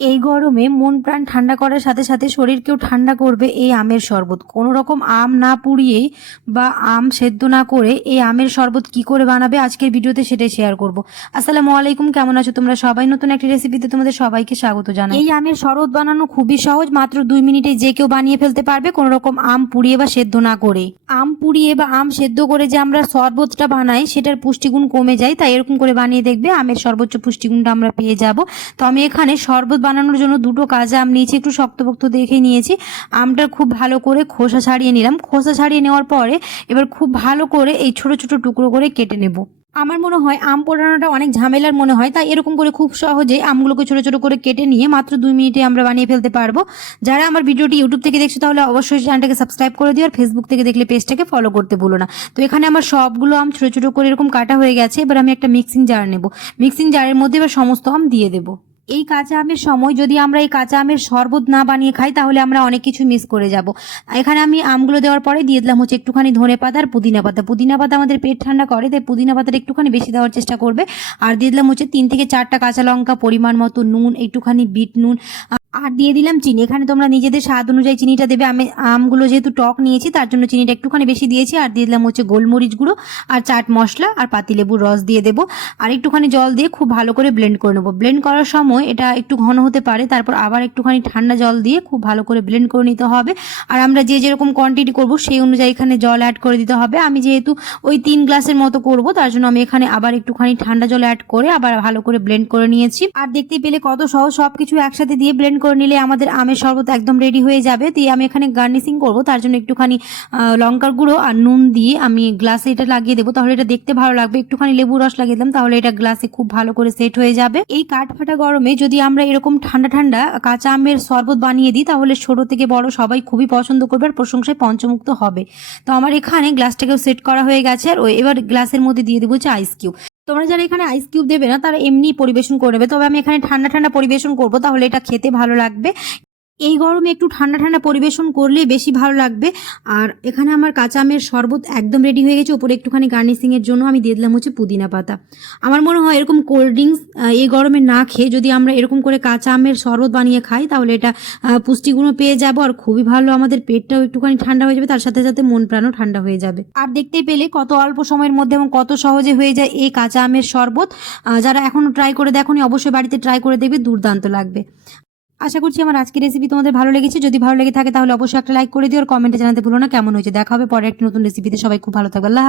এই গরমে মন প্রাণ ঠান্ডা করার সাথে সাথে শরীরকেও ঠান্ডা করবে এই আমের শরবত। কোনো রকম আম না পুড়িয়ে বা আম সেদ্ধ না করে এই আমের শরবত কি করে বানাবে আজকের ভিডিওতে সেটাই শেয়ার করব। আসসালামু আলাইকুম, কেমন আছো তোমরা সবাই? নতুন একটি রেসিপিতে তোমাদের সবাইকে স্বাগত জানাই। এই আমের শরবত বানানো খুবই সহজ, মাত্র দুই মিনিটে যে কেউ বানিয়ে ফেলতে পারবে কোনো রকম আম পুড়িয়ে বা সেদ্ধ না করে। আম পুড়িয়ে বা আম সেদ্ধ করে যে আমরা শরবতটা বানাই, সেটার পুষ্টিগুণ কমে যায়, তাই এরকম করে বানিয়ে দেখবে আমের সর্বোচ্চ পুষ্টিগুণটা আমরা পেয়ে যাব। তো আমি এখানে শরবত বানানোর জন্য দুটো কাজে আম নিয়েছি, একটু শক্তপোক্ত দেখে নিয়েছি। আমটা খুব ভালো করে খোসা ছাড়িয়ে নিলাম। খোসা ছাড়িয়ে নেওয়ার পরে এবার খুব ভালো করে এই ছোট ছোট টুকরো করে কেটে নেব। আমার মনে হয় আম পোড়ানোটা অনেক ঝামেলার মনে হয়, তাই এরকম করে খুব সহজে আমগুলোকে ছোট ছোট করে কেটে নিয়ে মাত্র দুই মিনিটে আমরা বানিয়ে ফেলতে পারব। যারা আমার ভিডিওটি ইউটিউব থেকে দেখছ তাহলে অবশ্যই চ্যানেলটাকে সাবস্ক্রাইব করে দিও, আর ফেসবুক থেকে দেখলে পেজটাকে ফলো করতে ভুলো না। তো এখানে আমার সবগুলো আম ছোট ছোট করে এরকম কাটা হয়ে গেছে, এবার আমি একটা মিক্সিং জার নেব। মিক্সিং জারের মধ্যে এবার সমস্ত আম দিয়ে দেবো। এই কাঁচা আমের সময় যদি আমরা এই কাঁচা আমের শরবত না বানিয়ে খাই, তাহলে আমরা অনেক কিছু মিস করে যাব। এখানে আমি আমগুলো দেওয়ার পরে দিয়ে দিলাম হচ্ছে একটুখানি ধনে পাতা আর পুদিনা পাতা। পুদিনা পাতা আমাদের পেট ঠান্ডা করে, তাই পুদিনা পাতাটা একটুখানি বেশি দেওয়ার চেষ্টা করবে। আর দিয়ে দিলাম হচ্ছে তিন থেকে চারটা কাঁচা লঙ্কা, পরিমাণ মতো নুন, একটুখানি বিট নুন। আর দিয়ে দিলাম চিনি। এখানে তোমরা নিজেদের স্বাদ অনুযায়ী চিনিটা দেবে। আমি আমগুলো যেহেতু টক নিয়েছি, তার জন্য চিনিটা একটুখানি বেশি দিয়েছি। আর দিয়ে দিলাম হচ্ছে গোলমরিচ গুঁড়ো আর চাট মশলা আর পাতিলেবুর রস দিয়ে দেবো। আর একটুখানি জল দিয়ে খুব ভালো করে ব্লেন্ড করে নেব। ব্লেন্ড করার সময় এটা একটু ঘন হতে পারে, তারপর আবার একটুখানি ঠান্ডা জল দিয়ে খুব ভালো করে ব্লেন্ড করে নিতে হবে। আর আমরা যে যেরকম কোয়ান্টিটি করব, সেই অনুযায়ী এখানে জল অ্যাড করে দিতে হবে। আমি যেহেতু ওই তিন গ্লাসের মতো করব, তার জন্য আমি এখানে আবার একটুখানি ঠান্ডা জল অ্যাড করে আবার ভালো করে ব্লেন্ড করে নিয়েছি। আর দেখতে পেলে কত সহজ সব কিছু একসাথে দিয়ে ব্লেন্ড করে নিলে আমাদের আমের শরবত একদম রেডি হয়ে যাবে। দিয়ে আমি এখানে গার্নিশিং করব, তার জন্য একটুখানি লঙ্কার গুঁড়ো আর নুন দিয়ে আমি গ্লাসে এটা লাগিয়ে দেবো। তাহলে এটা দেখতে ভালো লাগবে, একটুখানি লেবু রস লাগিয়ে দিলাম, তাহলে এটা গ্লাসে খুব ভালো করে সেট হয়ে যাবে। এই কাঠ ফাটা গরমে যদি আমরা এরকম ঠান্ডা ঠান্ডা কাঁচা আমের শরবত বানিয়ে দিই, তাহলে ছোট থেকে বড় সবাই খুবই পছন্দ করবে আর প্রশংসায় পঞ্চমুক্ত হবে। তো আমার এখানে গ্লাসটাকেও সেট করা হয়ে গেছে, আর এবার গ্লাসের মধ্যে দিয়ে দেবো হচ্ছে আইস কিউব তোমরা যারা এখানে আইস কিউব দেবে না, তারা এমনি পরিবেশন করে নেবে। তবে আমি এখানে ঠান্ডা ঠান্ডা পরিবেশন করব, তাহলে এটা খেতে ভালো লাগবে। এই গরমে একটু ঠান্ডা ঠান্ডা পরিবেশন করলে বেশি ভালো লাগবে। আর এখানে আমার কাঁচা আমের শরবত একদম রেডি হয়ে গেছে। উপরে একটুখানি গার্নিশিং এর জন্য আমি দিয়ে দিলাম হচ্ছে পুদিনা পাতা। আমার মনে হয় এরকম কোল্ড ড্রিঙ্কস এই গরমে না খেয়ে যদি আমরা এরকম করে কাঁচা আমের শরবত বানিয়ে খাই, তাহলে এটা পুষ্টিগুণও পেয়ে যাব। আর খুবই ভালো আমাদের পেটটাও একটুখানি ঠান্ডা হয়ে যাবে। তার সাথে সাথে মন প্রাণও ঠান্ডা হয়ে যাবে। আর দেখতেই পেলে কত অল্প সময়ের মধ্যে এবং কত সহজে হয়ে যায় এই কাঁচা আমের শরবত। যারা এখনও ট্রাই করে দেখোনি, অবশ্যই বাড়িতে ট্রাই করে দেখবে, দুর্দান্ত লাগবে। আশা করছি আমার আজকের রেসিপি তোমাদের ভালো লেগেছে। যদি ভালো লেগে থাকে তাহলে অবশ্যই একটা লাইক করে দিও আর কমেন্টে জানাতে ভুলো না। কেমন হয়েছে? দেখা হবে পরে একটি নতুন রেসিপিতে সবাই খুব ভালো থাকবে। আল্লাহ।